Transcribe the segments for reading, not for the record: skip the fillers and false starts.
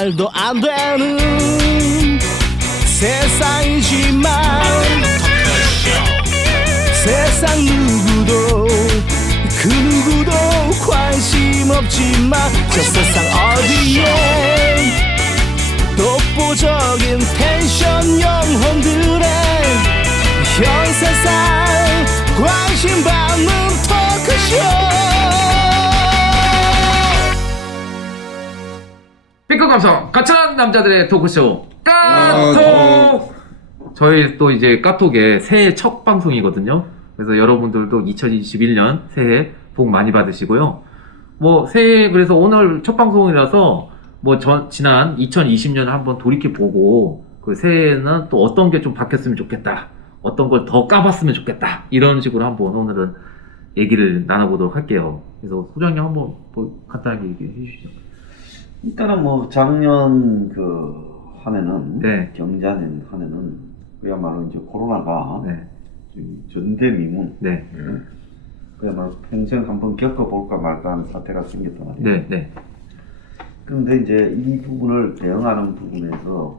말도 안 되는 세상이지만 세상 누구도 그 누구도 관심 없지만 저 세상 어디에 독보적인 텐션 영혼들의 현 세상 관심 받는 토크쇼. 삐끗 감성 가찬 남자들의 토크쇼 까톡. 저희 또 이제 까톡의 새해 첫 방송이거든요. 그래서 여러분들도 2021년 새해 복 많이 받으시고요. 뭐 새해 그래서 오늘 첫 방송이라서 뭐 지난 2020년을 한번 돌이켜 보고 그 새해에는 또 어떤 게 좀 바뀌었으면 좋겠다, 어떤 걸 더 까봤으면 좋겠다, 이런 식으로 한번 오늘은 얘기를 나눠보도록 할게요. 그래서 소장님 한번 뭐 간단하게 얘기해 주시죠. 일단은 뭐 작년 그 한 해는 네. 경자년 한 해는 그야말로 이제 코로나가 네. 전대미문 네. 그야말로 평생 한번 겪어볼까 말까 하는 사태가 생겼단 말이에요. 네. 네. 그런데 이제 이 부분을 대응하는 부분에서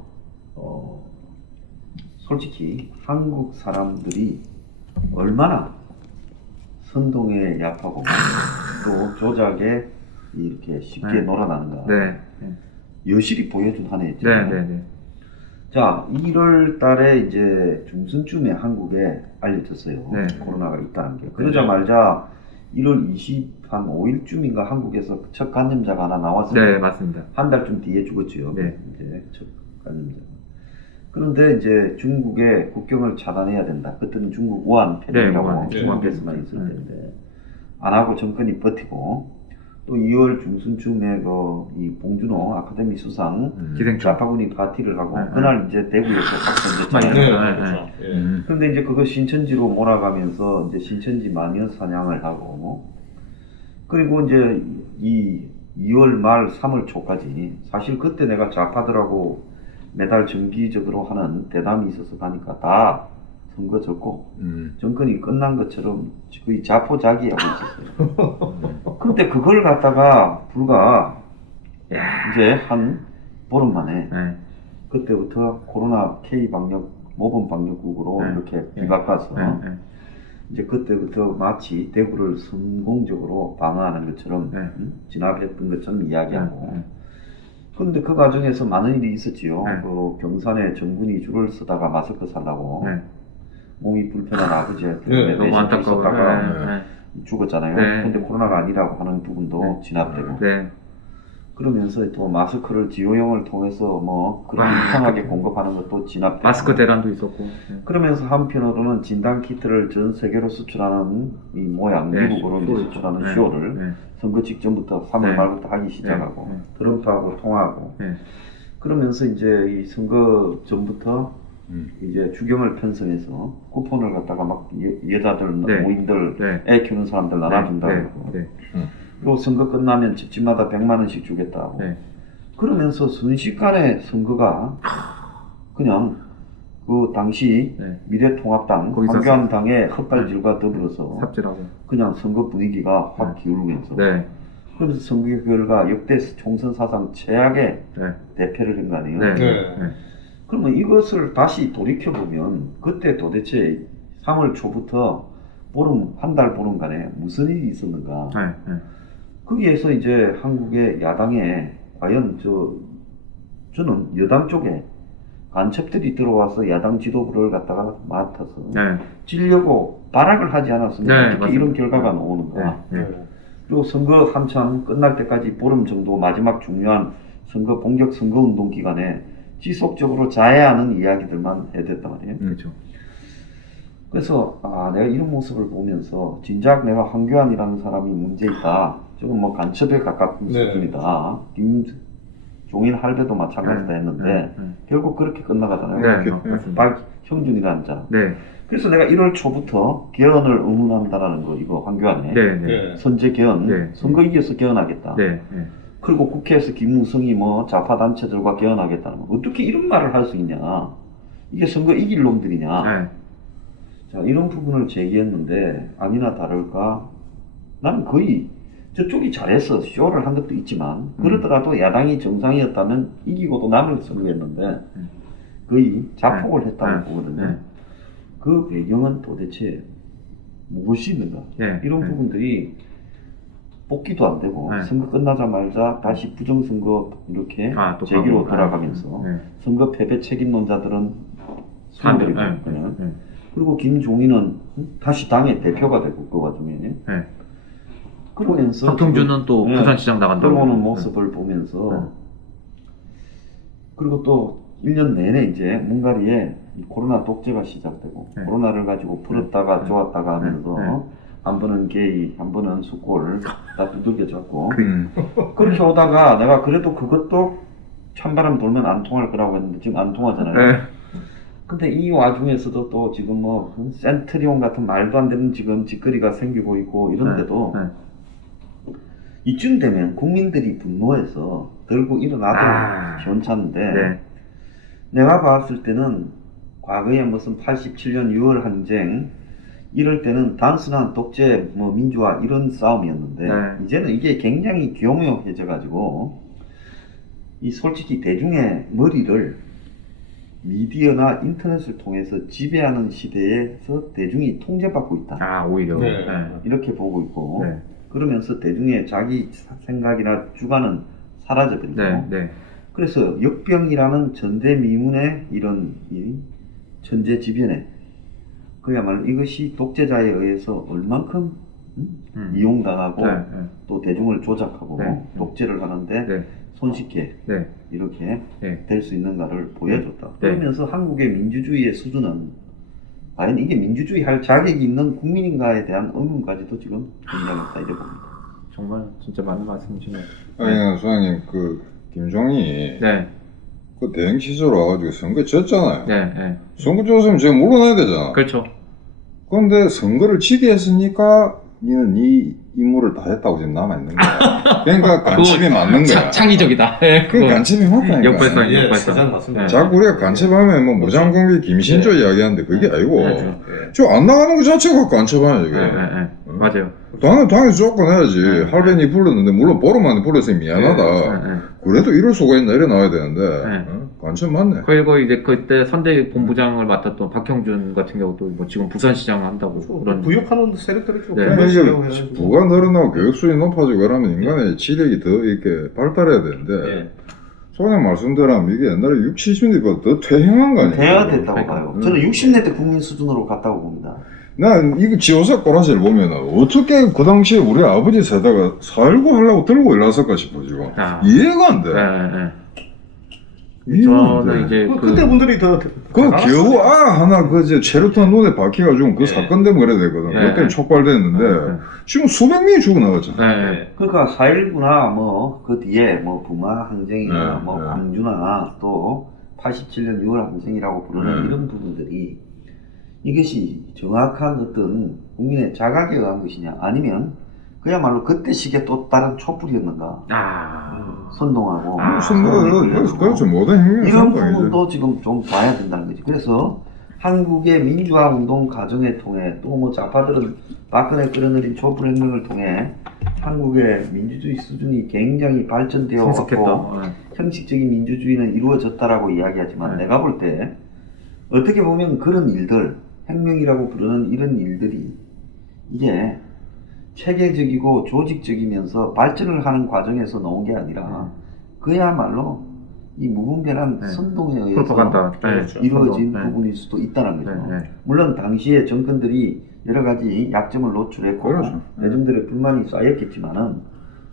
솔직히 한국 사람들이 얼마나 선동에 약하고 또 조작에 이렇게 쉽게 네. 놀아나는가 네. 네. 여실히 보여준 한 해였죠. 네. 네. 네. 자, 1월 달에 이제 중순쯤에 한국에 알려졌어요. 네. 코로나가 있다는 게. 그러자마자 1월 25일쯤인가 한국에서 첫 감염자가 하나 나왔어요. 네, 맞습니다. 한 달쯤 뒤에 죽었죠. 네. 이제 첫 감염자. 그런데 이제 중국에 국경을 차단해야 된다. 그때는 중국 우한 폐렴이라고 네, 중국에서만 네. 있을 텐데 안 하고 정권이 버티고 또 2월 중순쯤에 이 봉준호 아카데미 수상 기생충. 좌파군이 파티를 하고 네, 그날 이제 대구에서 확 많이 던졌잖아요. 했어요. 그렇죠. 그런데 이제 그거 신천지로 몰아가면서 이제 신천지 마녀 사냥을 하고 그리고 이제 이 2월 말 3월 초까지 사실 그때 내가 좌파들하고 매달 정기적으로 하는 대담이 있어서 가니까 다 선거 졌고 정권이 끝난 것처럼 거의 자포자기하고 있었어요. 근데 그걸 갖다가 불과 이제 한 보름 만에 네. 그때부터 코로나 K 방역 모범 방역국으로 네. 이렇게 비박가서 네. 네. 이제 그때부터 마치 대구를 성공적으로 방어하는 것처럼 네. 진압했던 것처럼 이야기하고 네. 그런데 그 과정에서 많은 일이 있었지요. 네. 그 경산에 정군이 줄을 서다가 마스크 살라고 네. 몸이 불편한 아버지한테 네, 너무 안타까워요. 있었다가 네. 죽었잖아요. 네. 근데 코로나가 아니라고 하는 부분도 네. 진압되고 네. 그러면서 또 마스크를 지호용을 통해서 뭐 그런 이상하게 공급하는 것도 진압되고 마스크 대란도 있었고. 네. 그러면서 한편으로는 진단 키트를 전 세계로 수출하는 이 모양 네. 미국으로 이제 수출하는 네. 쇼를 네. 선거 직전부터 3월 네. 말부터 하기 시작하고 네. 트럼프하고 통화하고 네. 그러면서 이제 이 선거 전부터 이제 주경을 편성해서 쿠폰을 갖다가 막 여자들 네. 노인들 네. 애 키우는 사람들 나눠준다고 네. 그러고 네. 그리고 선거 끝나면 집집마다 100만 원씩 주겠다고 네. 그러면서 순식간에 선거가 그냥 그 당시 네. 미래통합당 거기서 황교안당의 헛발질과 더불어서 삽질하고. 그냥 선거 분위기가 확 기울면서 네. 그래서 선거 결과 역대 총선 사상 최악의 네. 대패를 한 거 아니에요. 네. 네. 네. 그러면 이것을 다시 돌이켜보면 그때 도대체 3월 초부터 한 달 보름간에 무슨 일이 있었는가. 네. 네. 거기에서 이제 한국의 야당에 과연 저는 여당 쪽에 간첩들이 들어와서 야당 지도부를 갖다가 맡아서 네. 찌려고 발악을 하지 않았으면 네, 어떻게 맞습니다. 이런 결과가 나오는가. 네. 그리고 선거 한참 끝날 때까지 보름 정도 마지막 중요한 본격 선거운동 기간에 지속적으로 자해하는 이야기들만 해댔단 말이에요. 그렇죠. 그래서 내가 이런 모습을 보면서 진작 내가 황교안이라는 사람이 문제있다. 저건 뭐 간첩에 가깝은 네. 수준이다. 김종인 할배도 마찬가지다 했는데 결국 그렇게 끝나가잖아요. 네. 맞습니다. 박형준이라는 자. 네. 그래서 내가 1월 초부터 개헌을 의문한다라는 거 이거 황교안에 네. 네. 선제 개헌 네. 선거 이겨서 개헌하겠다. 네. 네. 그리고 국회에서 김무성이 뭐 좌파 단체들과 개헌하겠다는 거 어떻게 이런 말을 할 수 있냐? 이게 선거 이길 놈들이냐? 네. 자 이런 부분을 제기했는데 아니나 다를까 나는 거의 저쪽이 잘했어. 쇼를 한 것도 있지만 그러더라도 야당이 정상이었다면 이기고도 남을 선거했는데 거의 자폭을 했다고 보거든요. 그 배경은 도대체 무엇이 있는가? 이런 부분들이 뽑기도 안 되고 선거 끝나자마자 다시 부정선거 이렇게 또 제기로 가고. 돌아가면서 선거 패배 책임론자들은 반대로. 수용되고 그리고 김종인은 다시 당의 대표가 되고 그 와중에 그러면서 박형준은 또 부산시장 나간다고 들어오는 모습을 보면서 그리고 또 1년 내내 이제 문가리에 이 코로나 독재가 시작되고 코로나를 가지고 풀었다가 좋았다가 하면서 한 번은 게이, 한 번은 숙골 다 두들겨 잡고 그렇게 오다가 내가 그래도 그것도 찬바람 돌면 안 통할 거라고 했는데 지금 안 통하잖아요. 근데 이 와중에서도 또 지금 뭐 센트리온 같은 말도 안 되는 지금 짓거리가 생기고 있고 이런데도 이쯤 되면 국민들이 분노해서 들고 일어나도 괜찮은데 내가 봤을 때는 과거에 무슨 87년 6월 항쟁 이럴 때는 단순한 독재 뭐 민주화 이런 싸움이었는데 이제는 이게 굉장히 교묘해져 가지고 이 솔직히 대중의 머리를 미디어나 인터넷을 통해서 지배하는 시대에서 대중이 통제받고 있다. 오히려. 이렇게 보고 있고 그러면서 대중의 자기 생각이나 주관은 사라져버리고 그래서 역병이라는 전대미문의 이런 이 천재지변에 그야말로 이것이 독재자에 의해서 얼만큼 이용당하고 또 대중을 조작하고 독재를 하는데 손쉽게 이렇게 될 수 있는가를 보여줬다. 그러면서 한국의 민주주의의 수준은 과연 이게 민주주의 할 자격이 있는 국민인가에 대한 의문까지도 지금 등장했다 이래 봅니다. 정말 진짜 맞는 말씀이시네요. 아니, 소장님, 그 김종이 그 대행 시절 와가지고 선거 졌잖아요. 선거 졌으면 제가 물러나야 되잖아. 그렇죠. 그런데 선거를 지게 했으니까 니는 네 임무를 다 했다고 지금 남아있는 거야. 그러니까 간첩이 맞는 거야. 창의적이다. 그 간첩이 맞다니까. 역발상, 역발상. 세상 맞습니다. 자꾸 우리가 간첩하면 뭐 무장공비 김신조 이야기하는데 그게 아니고 저 안 나가는 거 자체가 간첩하냐 이게. 맞아요. 당연히 조건 해야지. 할배니 불렀는데 물론 보름만에 불렀으니 미안하다. 그래도 이럴 수가 있나 이래 나와야 되는데 간첩 맞네. 그리고 이제 그때 선대 본부장을 맡았던 박형준 같은 경우도 뭐 지금 부산시장 한다고 그런 부역하는 세력들이 좀 그러니까 이게 부가 늘어나고 교육수준이 높아지고 이러면 인간의 지력이 더 이렇게 발달해야 되는데 소장님 말씀대로 이게 옛날에 60, 70년대보다 더 퇴행한 거 아니에요? 돼야 됐다고 봐요. 저는 60년대 국민 수준으로 갔다고 봅니다. 난 이거 지호사 꼬라지를 보면 어떻게 그 당시에 우리 아버지 세대가 살고 하려고 들고 일어났을까 싶어 지금. 이해가 안 돼. 저는 이제 그때 분들이 더 겨우 하나 그제 체류탄 눈에 박혀가지고 그 사건 때문에 그래야 되거든. 그때 촉발됐는데 지금 수백 명이 죽어나갔잖아. 그러니까 4.19나 뭐 그 뒤에 뭐 부마 항쟁이나 뭐 광주나 또 87년 6월 항쟁이라고 부르는 이런 부분들이 이것이 정확한 어떤 국민의 자각에 의한 것이냐 아니면 그야말로 그때 시기에 또 다른 촛불이었는가 선동하고 무슨 그렇죠 모든 행위 이런 부분도 지금 좀 봐야 된다는 거지. 그래서 한국의 민주화 운동 과정을 통해 또 뭐 좌파들은 박근혜 끌어들인 촛불 혁명을 통해 한국의 민주주의 수준이 굉장히 발전되어 왔고 형식적인 민주주의는 이루어졌다라고 이야기하지만 내가 볼 때 어떻게 보면 그런 일들 혁명이라고 부르는 이런 일들이 이게 체계적이고 조직적이면서 발전을 하는 과정에서 나온 게 아니라 그야말로 이 무분별한 선동에 의해서 이루어진 부분일 수도 있다는 거죠. 물론 당시에 정권들이 여러 가지 약점을 노출했고 대중들의 불만이 쌓였겠지만은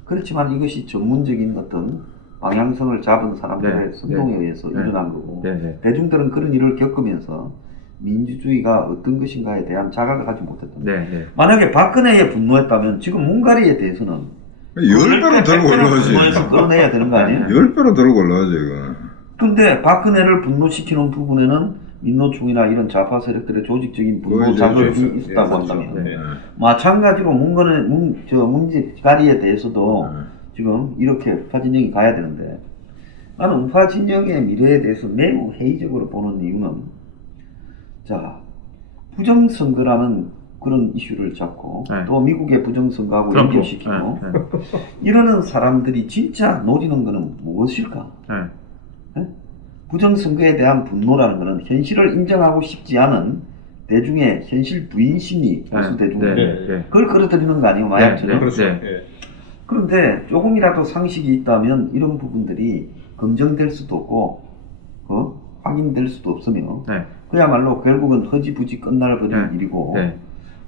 그렇지만 이것이 전문적인 어떤 방향성을 잡은 사람들의 선동에 의해서 일어난 거고 대중들은 그런 일을 겪으면서 민주주의가 어떤 것인가에 대한 자각을 하지 못했던 거예요. 만약에 박근혜에 분노했다면 지금 문가리에 대해서는 10배로 들고 올라가지. 분노해서 끌어내야 되는 거 아니에요? 10배로 들고 올라가지 이거. 근데 박근혜를 분노시키는 부분에는 민노총이나 이런 좌파 세력들의 조직적인 분노 자극이 있었다고 한다면 마찬가지로 문가리에 대해서도 지금 이렇게 우파진영이 가야 되는데 나는 우파진영의 미래에 대해서 매우 회의적으로 보는 이유는 자 부정선거라는 그런 이슈를 잡고 네. 또 미국의 부정선거하고 트럼프. 연결시키고 네, 네. 이러는 사람들이 진짜 노리는 거는 무엇일까? 네. 부정선거에 대한 분노라는 것은 현실을 인정하고 싶지 않은 대중의 현실 부인 심리, 보수 대중 네, 네. 네. 그걸 끌어들이는 거 아니에요, 마약처럼. 네. 그렇죠. 네. 예. 그런데 조금이라도 상식이 있다면 이런 부분들이 검증될 수도 없고 확인될 수도 없으며 네. 그야말로 결국은 허지부지 끝날 버리는 네. 일이고 네.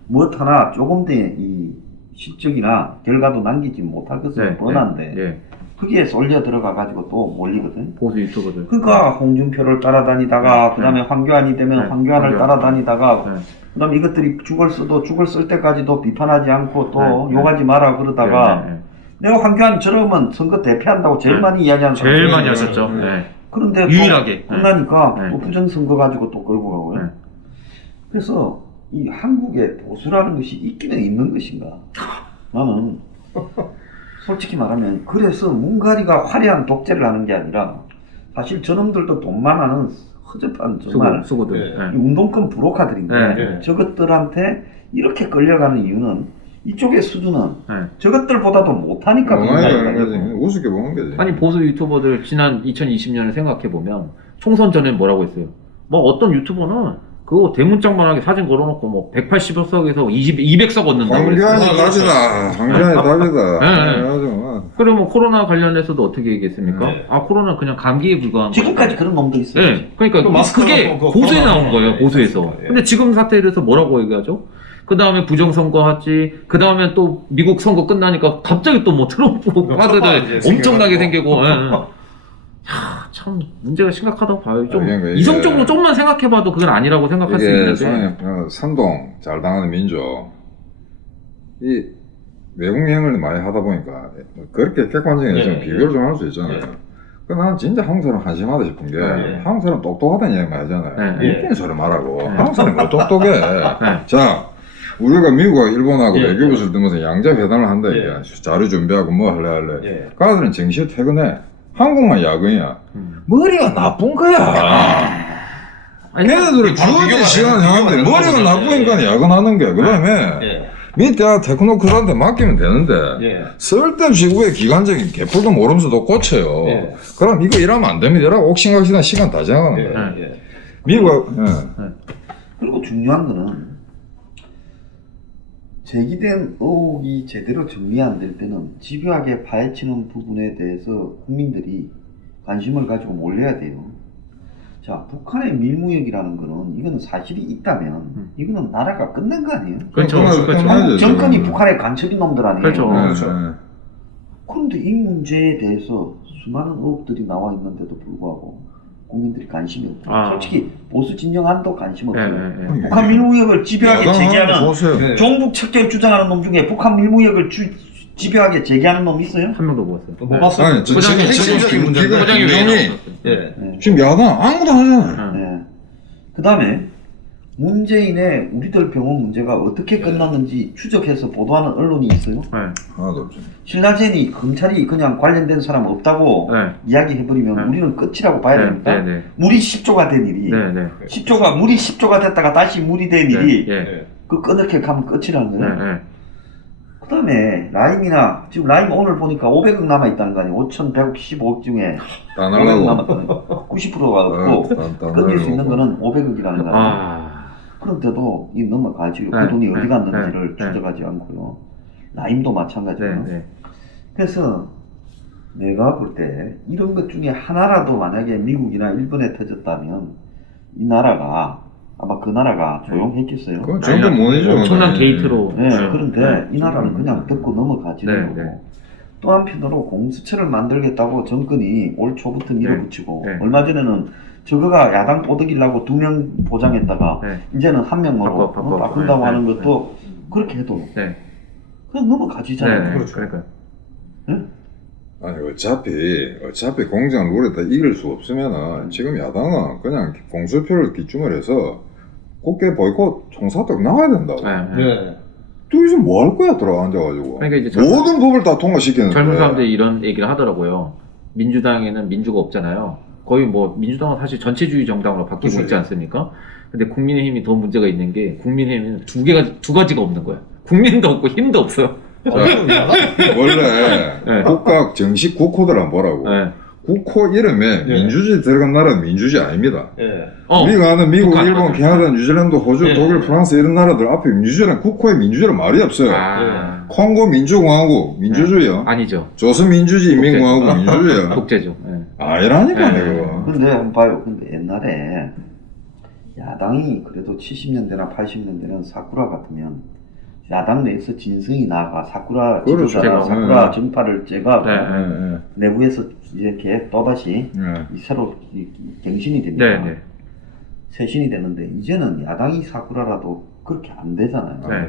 무엇 하나 조금 더 이 실적이나 결과도 남기지 못할 것은 네. 뻔한데 네. 거기에 쏠려 들어가 가지고 또 몰리거든. 보수 유튜버들. 그러니까 홍준표를 따라다니다가 네. 그다음에 황교안이 되면 네. 황교안을 따라다니다가 네. 그다음에 이것들이 죽을 쓸 때까지도 비판하지 않고 또 네. 욕하지 마라 그러다가 네. 네. 내가 황교안 저러면 선거 대패한다고 제일 네. 많이 이야기하는 사람. 제일 많이 네. 하셨죠. 네. 네. 그런데 또 유일하게. 끝나니까 네. 또 부정선거 가지고 또 끌고 가고요. 네. 그래서 이 한국에 보수라는 것이 있기는 있는 것인가? 나는 솔직히 말하면 그래서 문가리가 화려한 독재를 하는 게 아니라 사실 저놈들도 돈만 하는 허접한 정말 수고들. 네. 이 운동권 브로커들인데 네, 네. 저것들한테 이렇게 끌려가는 이유는 이쪽의 수준은 네. 저것들보다도 못하니까 그런 원하니까 거야. 그런 거지. 우습게 보는 거지. 아니 보수 유튜버들 지난 2020년을 생각해 보면 총선 전에 뭐라고 했어요? 뭐 어떤 유튜버는 그거 대문짝만하게 사진 걸어놓고 뭐 180석에서 200석 얻는다고 그랬어요. 황교안이 답이다. 황교안이 답이다. 네. 그래가지고 그러면 코로나 관련해서도 어떻게 얘기했습니까? 네. 아 코로나 그냥 감기에 불과한 지금까지 거다. 그런 놈도 있어요. 네, 그러니까 그 마스크 그게 그거 보수에 코로나 나온 거예요. 네, 보수에서. 맞습니다. 예. 근데 지금 사태에 대해서 뭐라고 얘기하죠? 그 다음에 부정선거 하지. 그 다음에 또 미국 선거 끝나니까 갑자기 또 뭐 트럼프 카드들 이제 엄청나게 생겨가지고. 생기고. 예, 예. 야, 참 문제가 심각하다고 봐요. 좀 그러니까 이게- 이성적으로 좀만 생각해봐도 그건 아니라고 생각할 수 이게 있는데. 소위 선동 잘 당하는 민족 이 외국 여행을 많이 하다 보니까 그렇게 객관적인 네, 좀 네. 비교를 좀 할 수 있잖아요. 네. 그 난 진짜 한국 사람 한심하다 싶은 게 네. 한국 사람 똑똑하다는 이야기 많이 하잖아요. 네. 웃기는 소리 말하고 네. 한국 사람이 뭐 똑똑해. 자 우리가 미국하고 일본하고 예, 외교부 예. 쓸 때면서 양자 회담을 한다 이게 예. 자료 준비하고 뭐 할래. 예. 가들은 정시에 퇴근해. 한국만 야근이야. 음. 머리가 나쁜 거야. 아니, 걔네들은 주어진 비교가 시간이 되는 하는데 거죠. 머리가 예. 나쁘니까 야근하는 거야. 그 다음에 예. 밑에 테크노크들한테 맡기면 되는데 예. 쓸데없이 왜 기관적인 개뿔도 모르면서 도 고쳐요. 예. 그럼 이거 일하면 안 됩니다. 이러고 옥신각신한 시간 다 지나가는 예. 거야. 예. 미국, 예. 그리고 중요한 거는 제기된 의혹이 제대로 정리 안 될 때는 집요하게 파헤치는 부분에 대해서 국민들이 관심을 가지고 몰려야 돼요. 자, 북한의 밀무역이라는 거는 이거는 사실이 있다면 이거는 나라가 끝낸 거 아니에요? 그렇죠. 그건 그렇죠. 끝나야죠, 정권이 지금. 북한의 간첩인 놈들 아니에요? 그렇죠. 예, 그런데 이 문제에 대해서 수많은 의혹들이 나와 있는데도 불구하고 국민들이 관심이 없고 아. 솔직히 보수 진영 한도 관심 예, 없어요. 예, 예. 북한 밀무역을 집요하게 야당하는 거 제기하는 보세요. 네. 종북 척결 주장하는 놈 중에 북한 밀무역을 집요하게 제기하는 놈 있어요? 한 명도 못 봤어요. 뭐 봤어요? 아니, 지금 포장이 핵심적인 문제인데. 포장이 왜 김정희. 나왔어요? 예. 네. 지금 야당 아무도 하잖아요. 네. 그 다음에 문재인의 우리들 병원 문제가 어떻게 끝났는지 추적해서 보도하는 언론이 있어요? 네. 하나도 없죠. 신라젠이 검찰이 그냥 관련된 사람 없다고 네. 이야기해버리면 네. 우리는 끝이라고 봐야 네, 됩니까? 네, 네. 물이 10조가 된 일이 네, 네. 10조가 물이 10조가 됐다가 다시 물이 된 일이 예. 예. 그 끄덕해 가면 끝이라는 네, 거예요. 네. 그 다음에 라임이나 지금 라임 오늘 보니까 500억 남아있다는 거 아니에요? 5,115억 중에 다 500억 날라고. 남았다는 90%가 없고 끊길 수 있는 거는 500억이라는 거예요. 아. 그런데도 이 넘어가지 그 네, 돈이 네, 어디 갔는지를 네, 네. 추적하지 않고요. 라임도 네, 마찬가지예요. 네. 그래서 내가 볼 때 이런 것 중에 하나라도 만약에 미국이나 일본에 터졌다면 이 나라가 아마 그 나라가 조용했겠어요. 그건 전부 모내죠. 엄청난 그거는. 게이트로. 네, 그런데 네. 이 나라는 그냥 듣고 넘어가지는 네, 거고 네. 또 한편으로 공수처를 만들겠다고 정권이 올 초부터 밀어붙이고 네. 얼마 전에는 저거가 야당 꼬드기려고 2명 보장했다가 네. 이제는 한 명으로 바꿔. 바꾼다고 네, 하는 네, 것도 그렇게 해도 네. 그냥 넘어가지잖아요. 네, 네. 그렇죠. 그러니까요. 아니 어차피 공정을 우리다 이길 수 없으면은 지금 야당은 그냥 공수표를 기준으로 해서 국회 보이콧 총사적 나와야 된다고. 네, 네. 예. 또 이제 뭐 할 거야 들어 앉아가지고. 그러니까 이제 모든 법을 다 통과시키는데. 젊은 사람들이 이런 얘기를 하더라고요. 민주당에는 민주가 없잖아요. 거의 뭐 민주당은 사실 전체주의 정당으로 바뀌고 그렇죠. 있지 않습니까? 근데 국민의힘이 더 문제가 있는 게 국민의힘은 두 가지가 없는 거야. 국민도 없고 힘도 없어. 원래 네. 국가 정식 국호들 한번 보라고. 네. 국호 이름에 네. 민주주의 들어간 나라는 민주주의 아닙니다. 예. 우리가 아는 미국, 북한. 일본, 캐나다, 뉴질랜드, 호주, 네. 독일, 프랑스 이런 나라들 앞에 민주주의는 국호에 민주주의는 말이 없어요. 아, 콩고 민주공화국 민주주의요. 아니죠. 조선민주주의 인민공화국 민주주의요. 독재죠. 네. 아니라니까 네. 내가. 근데 한번 봐요. 근데 옛날에 야당이 그래도 70년대나 80년대는 사쿠라 같으면 야당 내에서 진성이 나가 사쿠라 그렇죠. 지도자나 제가, 사쿠라 정파를 제거하고 네. 내부에서 이렇게 또다시 네. 새로 갱신이 됩니다. 네, 네. 쇄신이 되는데 이제는 야당이 사쿠라라도 그렇게 안 되잖아요. 네.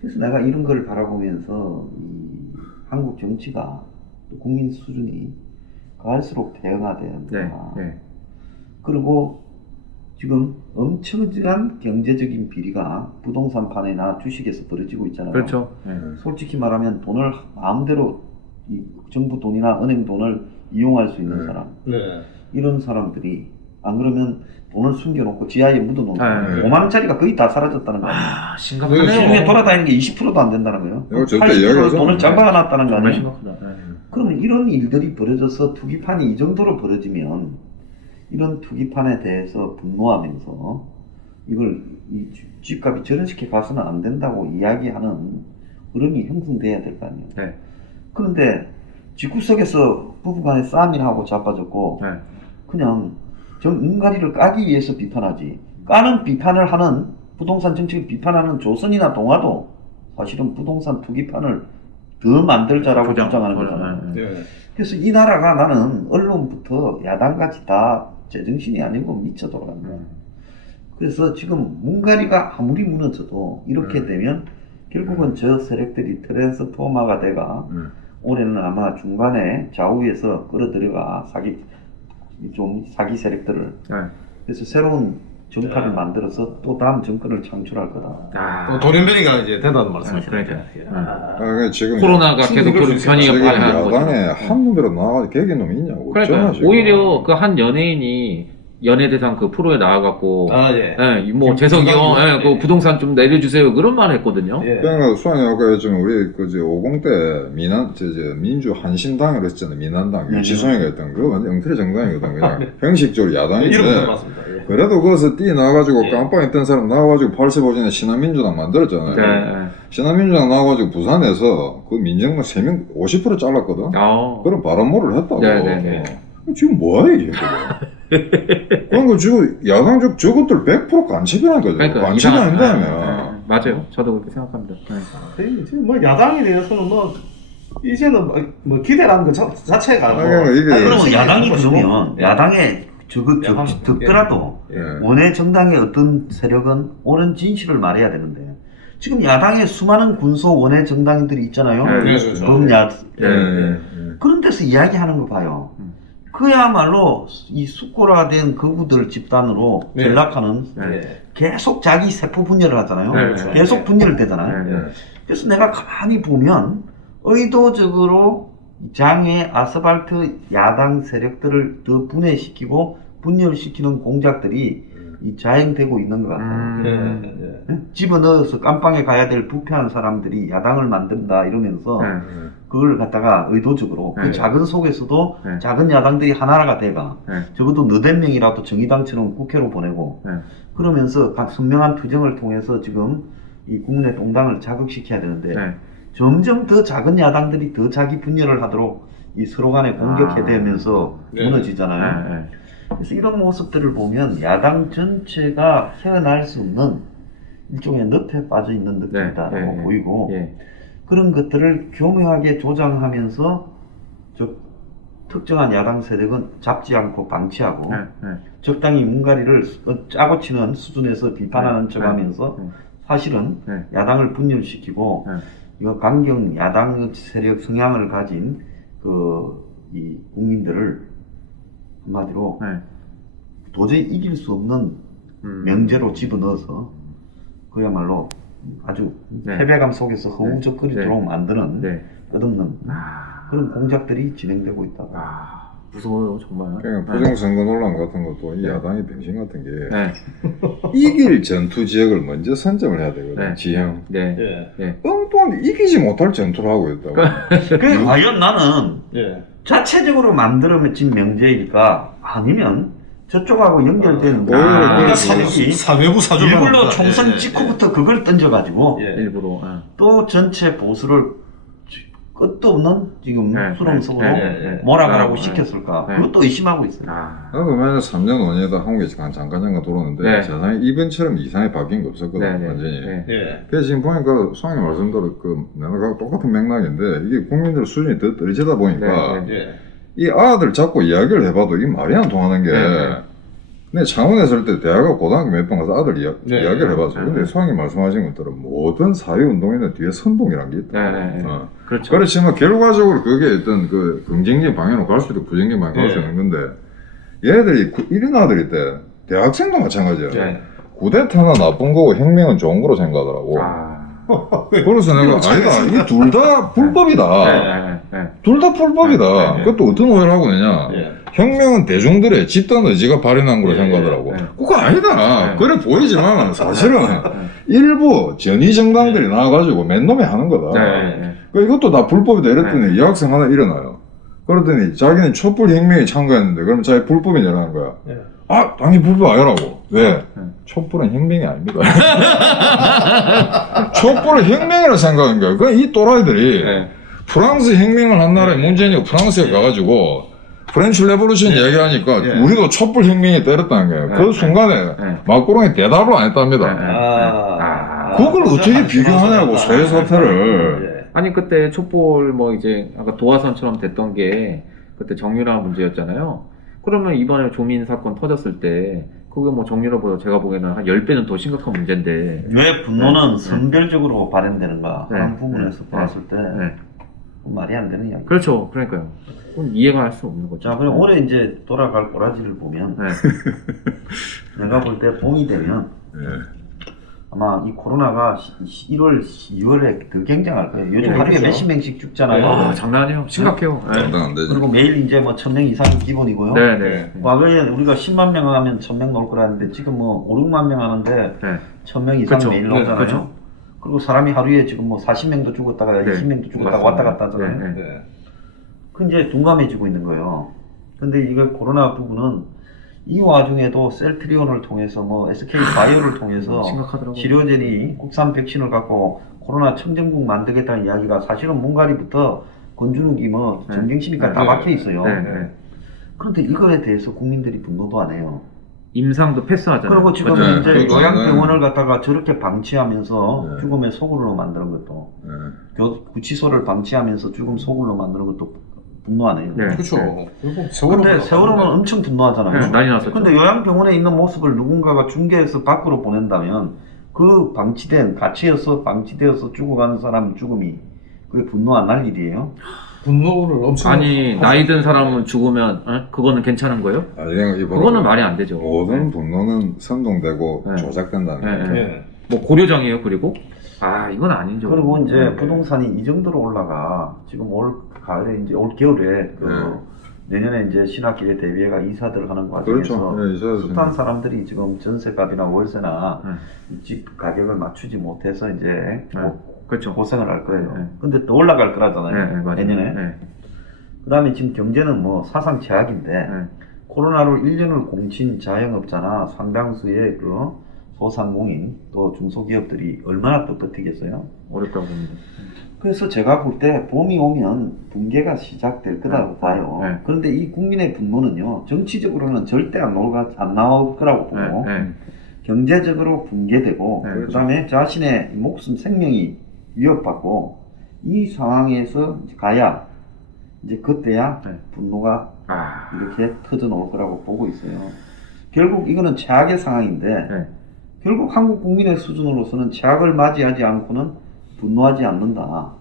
그래서 내가 이런 걸 바라보면서 이 한국 정치가 또 국민 수준이 갈수록 대응화돼야 네. 된다. 네. 그리고 지금 엄청난 경제적인 비리가 부동산 판이나 주식에서 벌어지고 있잖아요. 그렇죠. 네. 솔직히 말하면 돈을 마음대로 이 정부 돈이나 은행 돈을 이용할 수 있는 사람, 네. 이런 사람들이 안 그러면 돈을 숨겨놓고 지하에 묻어놓은 네. 5만 원짜리가 거의 다 사라졌다는 거 아니에요. 아, 그 심각하네요. 중에 돌아다니는 게 20%도 안 된다는 거예요. 이거 절대 80% 이야기하지 돈을 않아요. 잡아놨다는 거 정말 아니에요. 심각하다. 네. 그러면 이런 일들이 벌어져서 투기판이 이 정도로 벌어지면 이런 투기판에 대해서 분노하면서 이걸 이 집값이 저런 식의 가서는 안 된다고 이야기하는 흐름이 형성돼야 될 거 아니에요. 네. 그런데 집구석에서 부부간에 싸움이 하고 자빠졌고 네. 그냥 눈가리를 까기 위해서 비판하지, 까는 비판을 하는 부동산 정책을 비판하는 조선이나 동아도 사실은 부동산 투기판을 더 만들자라고 주장하는 거잖아요. 네. 예. 그래서 이 나라가 나는 언론부터 야당까지 다 제정신이 아니고 미쳐 돌아간다. 그래서 지금 문가리가 아무리 무너져도 이렇게 되면 결국은 저 세력들이 트랜스포머가 돼가 올해는 아마 중간에 좌우에서 끌어들여가 사기 세력들을 네. 그래서 새로운 정파를 네. 만들어서 또 다음 정권을 창출할 거다. 아, 돌연변이가 이제 된다는 말씀이시죠. 그러니까. 그러니까 지금 코로나가 계속 그럴 수 있어요. 변이가 지금 발생하는 거죠. 야당에 한 놈이라도 나와가지고 개기놈이 있냐고. 그러니까 없잖아, 지금. 오히려 그 한 연예인이 연예대상 그 프로에 나와갖고 아, 예. 예, 뭐 재석이 형, 예, 그 부동산 좀 내려주세요 그런 말 했거든요. 예. 그러니까 수환이 아까 했지만 우리 그제 50대 민주 한신당을 했잖아요. 민한당 유치송이가 했던 거 완전 엉터리 정당이거든. 그냥 형식적으로 야당인데. 이름 들어봤습니다. 예. 그래도 거기서 뛰 나와가지고 예. 깜빵 있던 사람 나와가지고 85년에 신한민주당 만들었잖아요. 네. 신한민주당 나와가지고 부산에서 그 민정당 3명 50% 잘랐거든. 아, 그런 바람몰을 했다고. 네. 지금 뭐야 이게? 그러니까 지금 야당 저것들 100% 간첩이라는 거죠. 그러니까 간첩이 이상- 아닌다며. 네. 맞아요. 저도 그렇게 생각합니다. 네. 지금 뭐 야당에 대해서는 뭐 이제는 뭐 기대라는 것 자체가 뭐 그러니까 이게- 그러면 그런 야당이 것이고. 그러면 예. 야당에 야당. 득더라도 예. 원외 정당의 어떤 세력은 옳은 진실을 말해야 되는데 지금 야당에 수많은 군소 원외 정당인들이 있잖아요. 네, 그렇죠. 범야 예. 그런 데서 이야기하는 거 봐요. 그야말로 이 숙고라된 거구들 집단으로 네. 전락하는 네. 예. 계속 자기 세포 분열을 하잖아요. 네. 계속 분열을 되잖아요. 네. 그래서 내가 가만히 보면 의도적으로 장애 아스팔트 야당 세력들을 더 분해시키고 분열시키는 공작들이 이 자행되고 있는 것 같아요. 예. 음. 예. 집어넣어서 깜빵에 가야 될 부패한 사람들이 야당을 만든다 이러면서 네. 그걸 갖다가 의도적으로 네. 그 작은 속에서도 네. 작은 야당들이 하나가 돼가 네. 적어도 너댓 명이라도 정의당처럼 국회로 보내고 네. 그러면서 각 선명한 투쟁을 통해서 지금 이 국민의 동당을 자극시켜야 되는데 네. 점점 더 작은 야당들이 더 자기 분열을 하도록 이 서로 간에 공격해대면서 네. 무너지잖아요. 네. 그래서 이런 모습들을 보면 야당 전체가 헤어날 수 없는 일종의 늪에 빠져 있는 느낌이다라고 네, 네, 보이고 예. 그런 것들을 교묘하게 조장하면서 특정한 야당 세력은 잡지 않고 방치하고 네. 네. 적당히 문가리를 짜고 치는 수준에서 비판하는 네, 척하면서 네. 사실은 네. 야당을 분열시키고 네. 이거 강경 야당 세력 성향을 가진 이 국민들을 한마디로 네. 도저히 이길 수 없는 명제로 집어넣어서 그야말로 아주 네. 패배감 속에서 허우적거리도록 네. 만드는 네. 끝없는 아. 그런 공작들이 진행되고 있다. 아. 무서워요 정말. 그러니까 부정선거 논란 같은 것도 이 야당의 병신 같은 게 네. 이길 전투 지역을 먼저 선점을 해야 되거든. 네. 지형. 네. 예. 엉뚱한 이기지 못할 전투를 하고 있다고. 그 과연 나는 예. 자체적으로 만들어진 명제일까 아니면 저쪽하고 연결된 오히려 사회부 사주만 일부러 총선 직후부터 그걸 던져가지고 예. 일부러. 또 전체 보수를 끝도 없는 지금 네, 수렁속으로 네, 네, 네. 몰아가라고 네. 시켰을까? 네. 그것도 의심하고 있어요. 아. 나도 만약 3년 5년에다 한국에 잠깐 들어오는데 네. 세상에 이번처럼 이상하게 바뀐 게 없었거든. 네, 네. 완전히. 네. 예. 그래서 지금 보니까 수상님 말씀대로 내가 똑같은 맥락인데 이게 국민들 수준이 더 떨어지다 보니까 네, 예. 이 아들 자꾸 이야기를 해봐도 이게 말이 안 통하는 게 네, 네. 근데 창원에 있을 때 대학가 고등학교 몇 번 가서 아들 네, 이야기를 해봤어. 네, 근데 네. 수상님 말씀하신 것처럼 모든 사회운동에는 뒤에 선동이란 게 있다. 네, 네, 네. 어. 그렇죠. 그렇지만 결과적으로 그게 어떤 그 긍정적인 방향으로 갈 수도 있고 부정적인 방향으로 갈 수 네. 있는 건데 얘들이 이런 아들이 때 대학생도 마찬가지야. 네. 구데타는 나쁜 거고 혁명은 좋은 거로 생각하더라고. 아. 그래서 내가 아니다. 이 둘 다 불법이다. 네, 네, 네. 둘 다 불법이다. 네, 네. 그것도 어떤 오해를 하고 있느냐. 예. 혁명은 대중들의 집단 의지가 발현한 거로 네, 생각하더라고. 네. 그거 아니다. 네. 그래 보이지만 사실은 일부 전위 정당들이 나와가지고 맨놈이 하는 거다. 네, 네. 그러니까 이것도 다 불법이다 이랬더니 여학생 하나 일어나요. 그러더니 자기는 촛불 혁명에 참가했는데 그럼 자기 불법이냐라는 거야. 예. 아, 당연히 불법 아니라고. 왜? 네. 촛불은 혁명이 아닙니다. 촛불은 혁명이라 생각한 거야. 그 이 또라이들이 네. 프랑스 혁명을 한 나라의 문재인이 프랑스에 가가지고 프렌치 레볼루션 얘기하니까 네. 우리도 촛불 혁명이 때렸다는 거예요. 그 순간에 네. 막고롱이 대답을 안 했답니다. 네. 아. 그걸 어떻게 비교하냐고, 사회 사태를. 예. 아니 그때 촛불 뭐 이제 아까 도화선처럼 됐던 게 그때 정유라 문제였잖아요. 그러면 이번에 조민 사건 터졌을 때 그게 뭐 정유라보다 제가 보기에는 한 10배는 더 심각한 문제인데. 왜 분노는 네. 선별적으로 발현되는가 네. 하는 부분에서 네. 봤을 때 네. 말이 안 되는 이야기. 그렇죠. 그러니까요. 그건 이해가 할 수 없는 거죠. 자, 그럼 올해 이제 돌아갈 꼬라지를 보면 네. 내가 볼 때 봄이 되면 예. 아마 이 코로나가 1월, 2월에 더 굉장할 거예요. 요즘 네, 하루에 그렇죠. 몇십 명씩 죽잖아요. 아, 장난 아니에요. 심각해요. 네. 장난 안 되지. 그리고 매일 이제 뭐 1000명 이상이 기본이고요. 네, 네. 과거에 우리가 10만 명 하면 1000명 나올 거라는데 지금 뭐 5, 6만 명 하는데 네. 1000명 이상 그렇죠. 매일 네, 나오잖아요. 그렇죠. 그리고 사람이 하루에 지금 뭐 40명도 죽었다가 네. 20명도 죽었다가 맞습니다. 왔다 갔다 하잖아요. 네, 네. 네. 그 이제 둔감해지고 있는 거예요. 근데 이거 코로나 부분은 이 와중에도 셀트리온을 통해서 뭐 SK 바이오를 통해서 심각하더라고요. 치료제니 국산 백신을 갖고 코로나 청정국 만들겠다는 이야기가 사실은 문가리부터 권준욱이 뭐 네. 정경심이까지 다 네. 박혀 있어요. 네, 네. 그런데 이거에 대해서 국민들이 분노도 안 해요. 임상도 패스하잖아요. 그리고 지금 네, 이제 그렇죠. 요양병원을 갖다가 저렇게 방치하면서 네. 죽음의 소굴로 만드는 것도 예. 구치소를 방치하면서 죽음 소굴로 만드는 것도 분노 안 해요. 네. 그렇죠. 네. 그리고 근데 세월호는 엄청 분노하잖아요. 네, 난리 났었죠. 근데 요양병원에 있는 모습을 누군가가 중계해서 밖으로 보낸다면 그 갇혀서 방치되어서 죽어가는 사람 죽음이 그게 분노 안 날 일이에요? 분노를 엄청 아니 나이 든 사람은 죽으면 그거는 괜찮은 거예요? 아니, 그거는 말이 안 되죠. 모든 분노는 선동되고 네. 조작된다는 네, 거예요. 네. 예. 뭐 고려정이에요. 그리고 이건 아니죠. 그리고 이제 네. 부동산이 이 정도로 올라가 지금 올 가을에 이제 올 겨울에 내년에 이제 신학기에 대비해가 이사들 하는 과정에서 그렇죠. 네, 이사들 숱한 사람들이 지금 전세값이나 월세나 네. 집 가격을 맞추지 못해서 이제 네. 그렇죠. 고생을 할 거예요. 네. 근데 또 올라갈 거라잖아요. 네, 네, 맞아요. 내년에. 네. 그 다음에 지금 경제는 뭐 사상 최악인데 네. 코로나로 1년을 공친 자영업자나 상당수의 그 소상공인 또 중소기업들이 얼마나 또 버티겠어요? 어렵다고 봅니다. 그래서 제가 볼 때 봄이 오면 붕괴가 시작될 거라고 봐요. 네. 그런데 이 국민의 분노는요, 정치적으로는 절대 안 나올 거라고 보고, 네. 네. 경제적으로 붕괴되고, 네, 그 다음에 자신의 목숨, 생명이 위협받고, 이 상황에서 가야, 이제 그때야 네. 분노가 아, 이렇게 터져 나올 거라고 보고 있어요. 결국 이거는 최악의 상황인데, 네. 결국 한국 국민의 수준으로서는 최악을 맞이하지 않고는 분노하지 않는다.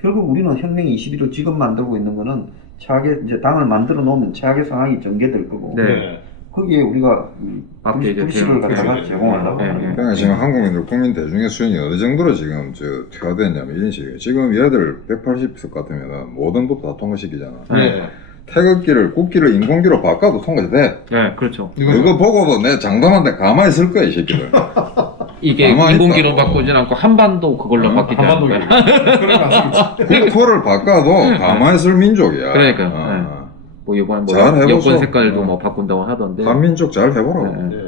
결국 우리는 혁명 21을 지금 만들고 있는 거는 최악의, 이제 당을 만들어 놓으면 최악의 상황이 전개될 거고, 네. 거기에 우리가 앞에 이제 불씨를 대응, 갖다가 대응, 제공하려고 네, 하는 네. 거예요. 그러니까 지금 한국민들 국민 대중의 수준이 어느 정도로 지금 퇴화됐냐면 이런 식이에요. 지금 얘들 180석 같으면 모든 법다 통과시키잖아. 네. 태극기를 국기를 인공기로 바꿔도 통과돼 돼. 네, 그렇죠. 그거 보고도 내 장담한데 가만히 있을 거야 이 새끼들. 이게 가만히 인공기로 있다고. 바꾸진 않고 한반도 그걸로 바뀌지 한반도 않을까요? 그래 맞습니다. 국토를 바꿔도 가만히 있을 민족이야. 그러니까요. 어. 뭐 이번에 뭐 잘 해보소. 여권 색깔도 어. 뭐 바꾼다고 하던데. 한민족 잘 해보라고.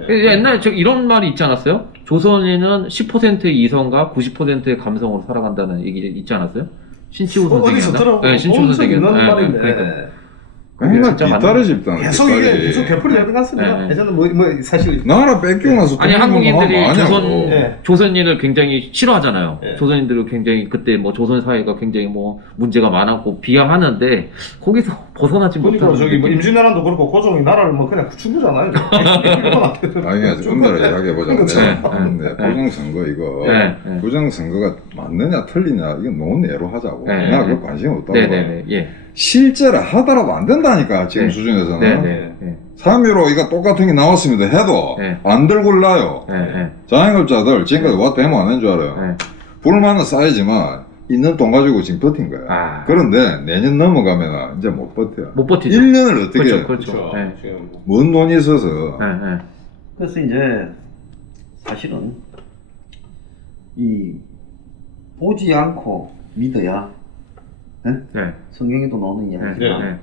네. 옛날에 저 이런 말이 있지 않았어요? 조선인은 10%의 이성과 90%의 감성으로 살아간다는 얘기 있지 않았어요? 신치호 어디서 선생이었나? 들어보고 네, 신치호 엄청 선생이었나? 있는 네, 말인데 그러니까. 맨날 진짜 뒷다리 집단. 계속 이게 계속 되풀이 되는 것 같습니다. 네. 예전에 뭐 사실 나라 뺏기고 나서 아니 한국인들이 네. 조선인을 굉장히 싫어하잖아요. 네. 조선인들을 굉장히 그때 뭐 조선 사회가 굉장히 뭐 문제가 많았고 비하하는데 거기서 벗어나지 그러니까 못하는 저기 뭐 느낌. 임진왜란도 그렇고 고종이 나라를 뭐 그냥 충분잖아요. 아니 아직 엄밀하게 이야기해보자. 그렇죠. 근데 부정선거 이거 네, 네. 부정선거가 맞느냐 틀리냐 이건 논예로 하자고. 네, 내가 네. 그 관심이 없다고. 네네네. 예. 실제로 하더라도 안 된다니까 지금 네. 수준에서는. 네네. 네. 3.15 이거 똑같은 게 나왔습니다 해도 네. 안 들고 나요. 네. 네. 자영업자들 지금까지 와 대모 안 한 줄 알아요. 네. 불만은 쌓이지만 있는 돈 가지고 지금 버틴 거야. 아. 그런데 내년 넘어가면 이제 못 버텨. 못 버티죠. 1년을 어떻게 그렇죠. 해? 그렇죠. 네. 지금 뭐 뭔 돈이 있어서 네. 네. 그래서 이제 사실은 이 보지 않고 믿어야 네? 네. 성경에도 나오는 네. 이야기지만 네.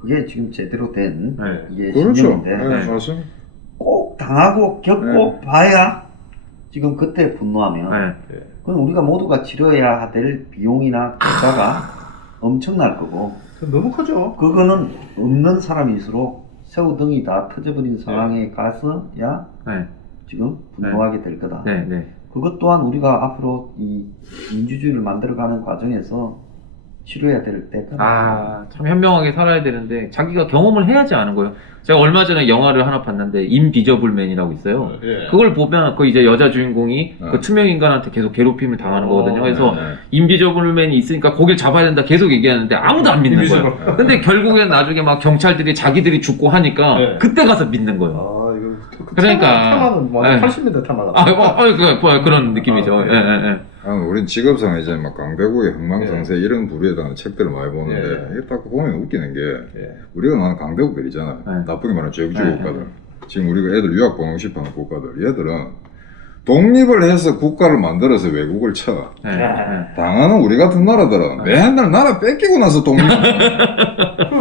그게 지금 제대로 된 네. 이게 그렇죠. 신념인데 네, 맞습니다. 꼭 당하고 겪고 봐야 지금 그때 분노하면 네. 그건 우리가 모두가 치러야 될 비용이나 대가가 엄청날 거고 너무 크죠. 그거는 없는 사람일수록 새우등이 다 터져버린 상황에 가서야 네. 지금 분노하게 될 거다. 네. 네. 그것 또한 우리가 앞으로 이 민주주의를 만들어가는 과정에서 치러야 될 때가 아, 참 현명하게 살아야 되는데 자기가 경험을 해야지 아는 거예요. 제가 얼마 전에 영화를 하나 봤는데 인비저블맨이라고 있어요. 예. 그걸 보면 그 이제 여자 주인공이 네. 그 투명 인간한테 계속 괴롭힘을 당하는 거거든요. 그래서 네, 네. 인비저블맨이 있으니까 거길 잡아야 된다 계속 얘기하는데 아무도 안 믿는 거예요. 인비저블. 근데 결국엔 나중에 막 경찰들이 자기들이 죽고 하니까 네. 그때 가서 믿는 거예요. 아 이거 그러니까. 테마는 뭐 네. 80m 테마가. 그런 느낌이죠. 아, 예, 예, 예. 우린 직업상 이제 막 강대국의 흥망성쇠 이런 부류에 대한 책들을 많이 보는데 이게 딱 보면 웃기는 게 예. 우리가 많은 강대국들 있잖아요. 네. 나쁘게 말하면 제국주의 네. 국가들. 지금 우리가 애들 유학 보내고 싶어하는 국가들. 얘들은 독립을 해서 국가를 만들어서 외국을 쳐. 예, 예. 당하는 우리 같은 나라들은 맨날 나라 뺏기고 나서 독립.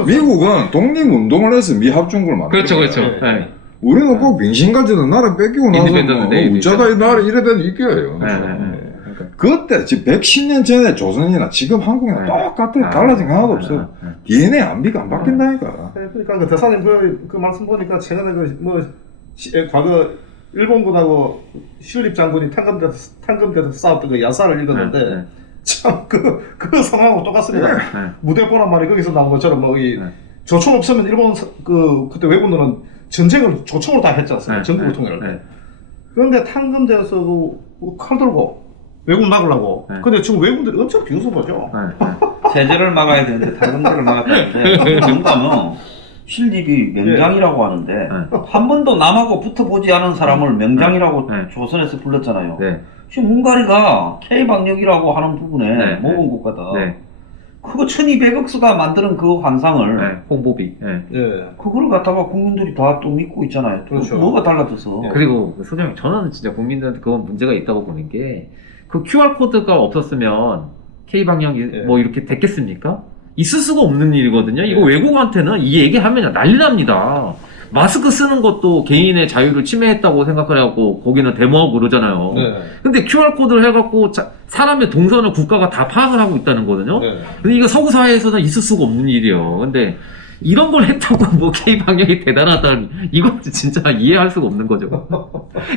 미국은 독립운동을 해서 미합중국을 만들어. 그렇죠, 그렇죠. 예. 예. 우리는 꼭 빙신가지는 나라 뺏기고 나서 인디펜던트 뭐 데이도 우짜다 이 나라 이래 된 이겨요. 예, 예, 예. 그때 지금 110년 전에 조선이나 지금 한국이나 네. 똑같아. 달라진 거 하나도 없어. DNA 안비가 안 바뀐다니까. 네, 그러니까 그 대사님 그 말씀 보니까 최근에 과거 일본군하고 신립 장군이 탄검대에서 싸웠던 그 야사를 읽었는데 네, 네. 참 그 상황하고 똑같습니다. 네. 무대포란 말이 거기서 나온 것처럼 뭐 이 네. 조총 없으면 일본 그때 외군들은 전쟁을 조총으로 다 했지 않습니까? 네, 전국을 네, 통일할 때. 네. 그런데 탄검대에서 칼 들고 외군 막으려고. 네. 근데 지금 외군들이 엄청 비웃어보죠. 세제를 막아야 되는데 당근대를 막았다는데 정답은 신립이 명장이라고 하는데 한 번도 남하고 붙어보지 않은 사람을 명장이라고 네. 조선에서 불렀잖아요. 네. 지금 헝가리가 K방역이라고 하는 부분에 네. 모범 국가다. 네. 그거 1200억수가 만드는 그 환상을 네. 홍보비. 네. 예. 그거를 갖다가 국민들이 다 또 믿고 있잖아요. 그렇죠. 뭐가 달라져서. 그리고 소장님, 저는 진짜 국민들한테 그건 문제가 있다고 보는 게 그 QR 코드가 없었으면 K 방역이 예. 뭐 이렇게 됐겠습니까? 있을 수가 없는 일이거든요. 이거 예. 외국한테는 이 얘기하면 난리 납니다. 마스크 쓰는 것도 개인의 자유를 침해했다고 생각을 하고 거기는 데모하고 그러잖아요. 네. 근데 QR 코드를 해갖고 사람의 동선을 국가가 다 파악을 하고 있다는 거거든요. 네. 근데 이거 서구 사회에서는 있을 수가 없는 일이에요. 근데 이런 걸 했다고 뭐 K 방역이 대단하다 이건 진짜 이해할 수가 없는 거죠.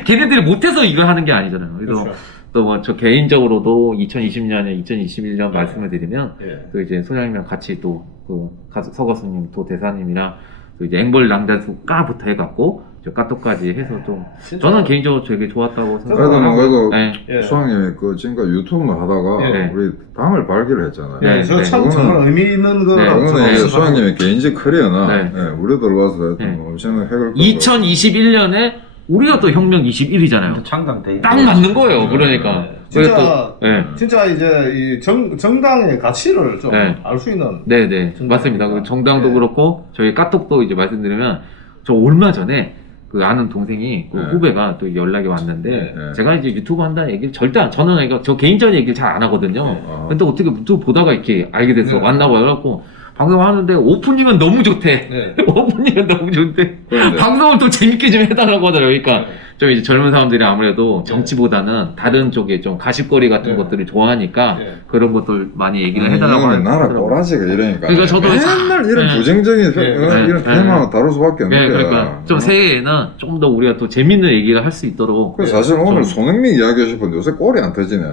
걔네들이 못해서 이걸 하는 게 아니잖아요. 그래서 그렇죠. 또 뭐 저 개인적으로도 2020년에 2021년 말씀을 드리면 예. 또 이제 소장님이랑 같이 또 그 서거스님 또 대사님이랑 또 이제 앵벌 낭단수 까부터 해갖고 저 까또까지 해서 좀 진짜. 저는 개인적으로 되게 좋았다고 그래도 생각하고 그래도 네. 예. 수학님이 그 지금까지 유튜브만 하다가 네. 우리 당을 발기를 했잖아요. 예, 네, 저 네. 참 그거는- 정말 의미 있는 거라고 네. 그거는 저는 수학님의 개인적 커리어나 네. 우리 들어와서 네. 엄청난 핵을 2021년에 우리가 또 혁명 21이잖아요. 창당대. 딱 맞는 거예요. 그러니까. 진짜 또, 네. 진짜 이제 이 정당의 가치를 좀 네. 알 수 있는 네네. 정당입니다. 맞습니다. 그 정당도 네. 그렇고, 저희 까톡도 이제 말씀드리면, 저 얼마 전에 그 아는 동생이, 그 네. 후배가 또 연락이 왔는데, 네. 제가 이제 유튜브 한다는 얘기를 절대, 저는 이거 저 개인적인 얘기를 잘 안 하거든요. 근데 어떻게 유튜브 보다가 이렇게 알게 돼서 네. 왔나봐요. 그래갖고, 방송하는데 오프닝은 너무 좋대. 네. 오프닝은 너무 좋대. 그런데 방송을 또 재밌게 좀 해달라고 하더라고요. 그러니까 좀 이제 젊은 사람들이 아무래도 정치보다는 다른 쪽에 좀 가십거리 같은 네. 것들을 좋아하니까 네. 그런 것들 많이 얘기를 아니, 해달라고 이거는 나라 하더라고요. 꼬라지가 이러니까. 그러니까 저도 맨날 이런 네. 부정적인 네. 이런 네. 테마만 다룰 수밖에 없는 네, 거야. 그러니까 좀 새해에는 좀 더 우리가 또 재밌는 얘기를 할 수 있도록. 그 사실 오늘 손흥민 이야기하고 싶은데 요새 꼴이 안 터지네.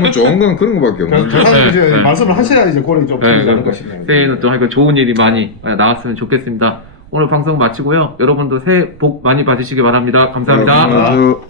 뭐 좋은 건 그런 거밖에 없는데. 가장 이제 네. 말씀을 하셔야 이제 고리 좀 네, 풀리지 않을 그러니까 것이네요. 새해에는 좀 하여간 좋은 일이 많이 나왔으면 좋겠습니다. 오늘 방송 마치고요. 여러분도 새해 복 많이 받으시기 바랍니다. 감사합니다. 네, 감사합니다.